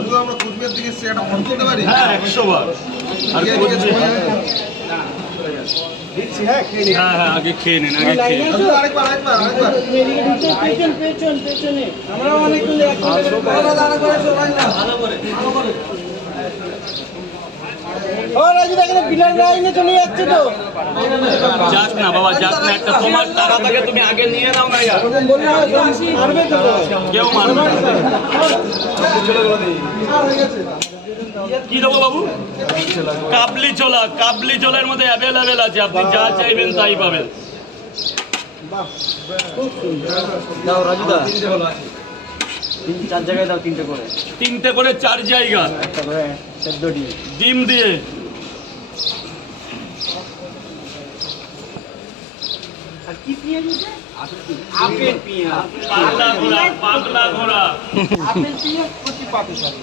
দাদু আমরা কুচবিহার থেকে এসেছি, একটা ফোন করতে পারি? হ্যাঁ 100 বার। আর হ্যাঁ হ্যাঁ আগে খেয়ে নিন, আগে খেয়ে নিন। দাদু, আরেকবার আরেকবার আরেকবার ভালো করে যাক না বাবা, যাক না, একটা তোমার তারা থাকে, তুমি আগে নিয়ে নাও না। কেউ মানবে না। কি দেবো বাবু? কাবলি ছোলা। কাবলি ছোলার মধ্যে অ্যাভেলেবেল আছে, আপনি যা চাইবেন তাই পাবেন। দাও রাজুদা, 4 জায়গায় দাও, 3টে করে। 3টে করে 4 জায়গা। একটা করে সেদ্ধ ডিম দিয়ে। আর কি পেঁয়াজ আছে? আপেল পেঁয়াজ, পাগলা ঘোড়া, পাগলা ঘোড়া। আপেল পেঁয়াজ প্রতি পাতে সাথে।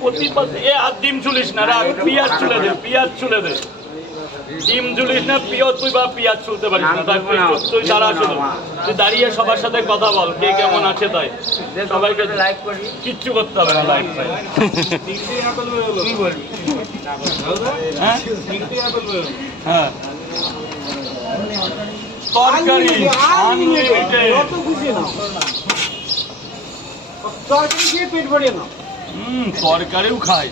প্রতি পাতে এ আর ডিম চুলিস না রে, পেঁয়াজ চুলে দে, পেঁয়াজ চুলে দে। ডিম ঝুলিস না, তুই বা পেঁয়াজ চুলতে পারিস না। তুই দাঁড়া, শুধু তুই দাঁড়িয়ে সবার সাথে কথা বল, কে কেমন আছে তাই। সবাইকে লাইক করবি, কিচ্ছু করতে হবে না, লাইক ফাইক। হ্যাঁ হ্যাঁ, তরকারি আনলিমিটেড। তরকারি দিয়ে পেট ভরে নাও। তরকারিও খায়।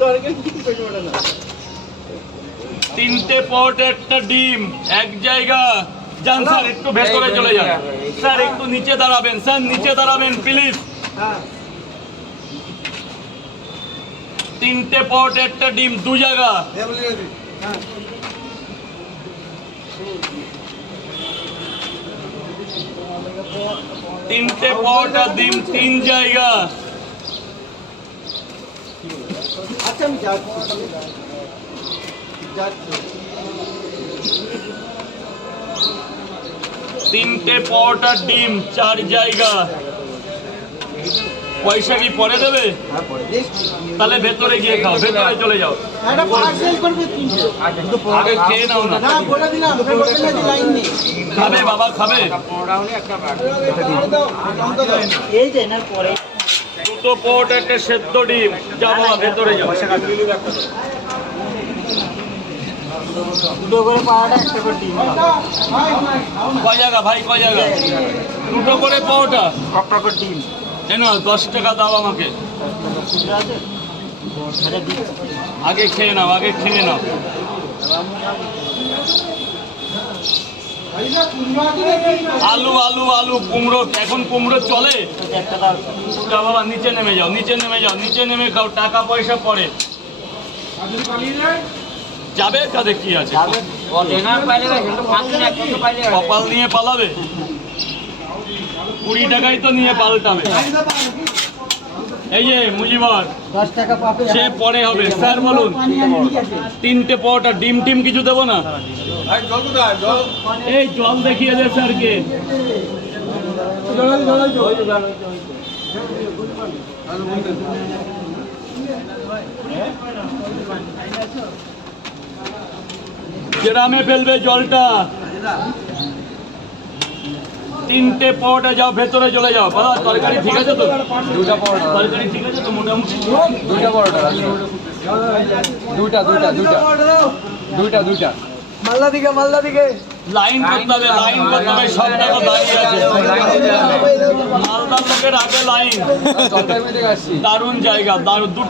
তরকারি দিয়ে পেট ভরে নাও। 3টে পট, একটা ডিম, 1 জায়গা। যান স্যার, একটু ভেতরে চলে যান স্যার, একটু নিচে দাঁড়াবেন স্যার, নিচে দাঁড়াবেন প্লিজ। 3টে পট, একটা ডিম, 2 জায়গা। 3টে পট আর ডিম, 3 জায়গা। আচ্ছা আমি যাচ্ছি। 3টে পট আর ডিম, 4 জায়গা। পয়সা কি পরে দেবে? তাহলে ভেতরে গিয়ে খাও, ভেতরে চলে যাও। একটা পার্সেল করবে 3টে। আগে খেয়ে নাও না। না বলে দিলাম, লাইন নেই। খাবে বাবা, খাবে। এই যে না পরে 2টো পট, একটা সেদ্ধ ডিম। যাও বাবা, ভেতরে যাও। 2টো করে পাওয়াটা, একটা করে ডিম। কয় জায়গা ভাই, কয় জায়গা? 2টো করে পাওটা, একটা করে ডিম। কেন 10 টাকা দাও আমাকে। আগে খেয়ে নাও, আগে খেয়ে নাও। আলু আলু আলু, কুমড়ো, এখন কুমড়ো চলে। যা বাবা, নিচে নেমে যাও, নিচে নেমে যাও, নিচে নেমে খাও, টাকা পয়সা পরে যাবে। কাজে কি আছে, কপাল নিয়ে পালাবে। 20 টাকাই তো নিয়ে পাল্টাবে। এই যে মুজিবর, 10 টাকা পাবে। সে পরে হবে। স্যার বলুন, 3টে পট আর ডিম টিম কিছু দেবো না? এই জল দেখিয়ে দে স্যারকে। গ্রামে ফেলবে জলটা। 3টে পটে যাও, ভেতরে চলে যাও। বাবা তরকারি ঠিক আছে তো? 2টা পট তরকারি ঠিক আছে তো মোটামুটি? 2টা পট আছে। 2টা। মালদা দিকে লাইন করতে হবে, লাইন করতে হবে। সব টাকা দাঁড়িয়ে আছে। মালদার লোকের আগে লাইন। দারুণ জায়গা, 2টো